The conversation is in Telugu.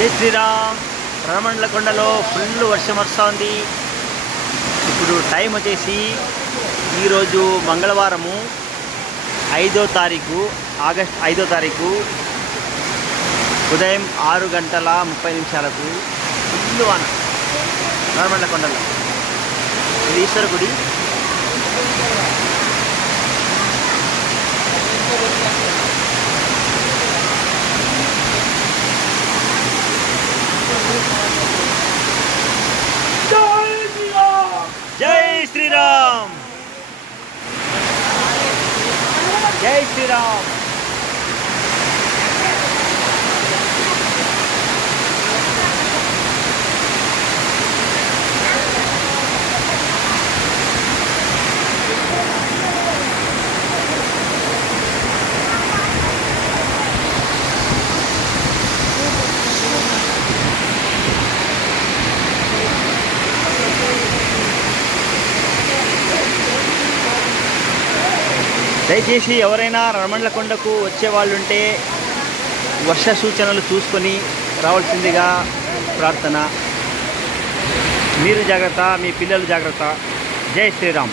జై శ్రీరామ్. రణమండల కొండలో ఫుల్ వర్షం వస్తుంది. ఇప్పుడు టైం వచ్చేసి ఈరోజు మంగళవారము ఐదో తారీఖు ఆగస్ట్ ఐదో తారీఖు ఉదయం ఆరు గంటల ముప్పై నిమిషాలకు ఫుల్ వాన. రణమండల కొండలో ఇది ఈశ్వర గుడి జై శ్రీరామ్ జై శ్రీరామ్. దయచేసి ఎవరైనా రణమండలకొండకు వచ్చే వాళ్ళుంటే వర్ష సూచనలు చూసుకొని రావాల్సిందిగా ప్రార్థన. మీరు జాగ్రత్త మీ పిల్లలు జాగ్రత్త. జై శ్రీరామ్.